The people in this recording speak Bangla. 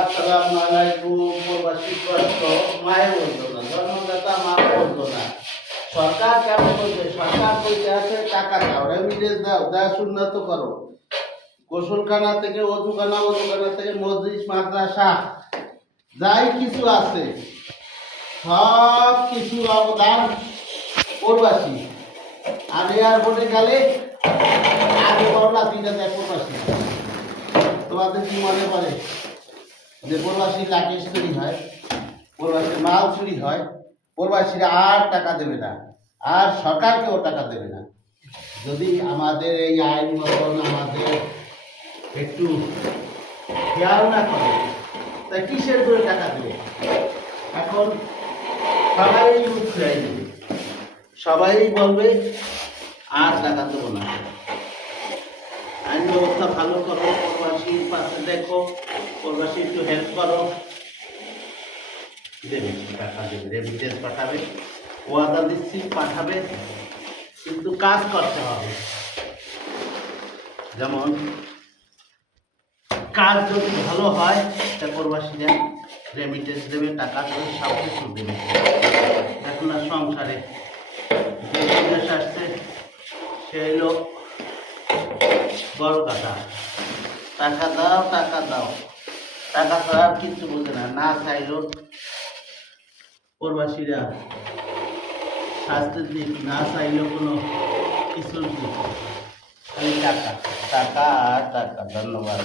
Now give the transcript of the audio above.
আসসালামু আলাইকুম। প্রবাসী কষ্ট মায়ে বলতো না, জন্মদাতা মা বলতো না। সরকার কেন বলছে? সরকার বলতে আছে টাকা দাও, রেমিটেন্স দাও, দেশ উন্নত করো। গোসলখানা থেকে অজুখানা, অজুখানা থেকে মসজিদ, মাদ্রাসা, যাই কিছু আছে সব কিছু অবদান প্রবাসী। আর এয়ারপোর্টে গেলে আগে করলা তিনটা দেয় প্রবাসী। তোমাদের কি মনে পড়ে যে প্রবাসী লাকেশ চুরি হয়, প্রবাসী মাল চুরি হয়, প্রবাসীরা আর টাকা দেবে না, আর সরকারকেও টাকা দেবে না? যদি আমাদের এই আইন মতন আমাদের একটু খেয়াল না করে, তাই কিসের করে টাকা দেবে? এখন সবাই উৎসাহ দেবে, সবাই বলবে আর টাকা দেবো না। আইন ব্যবস্থা ভালো করো, প্রবাসীর পাশে দেখো, প্রবাসী একটু হেল্প করো, দেবে টাকা, দেবে, রেমিটেন্স পাঠাবে, ওয়াদা দিচ্ছি পাঠাবে, কিন্তু কাজ করতে হবে। যেমন কাজ যদি ভালো হয় তা প্রবাসীরা রেমিটেন্স দেবে, টাকা দেবে, সব কিছু দেবে। এখন আর সংসারে যে বিদেশ আসছে সেই লোক বড় কথা, টাকা দাও, টাকা দাও, টাকা ছাড়া আর কিছু বোঝে না। না চাইলেও প্রবাসীরা স্বাস্থ্যের দিক না চাইলেও কোনো কিছুর দিক, খালি টাকা, টাকা আর টাকা। ধন্যবাদ।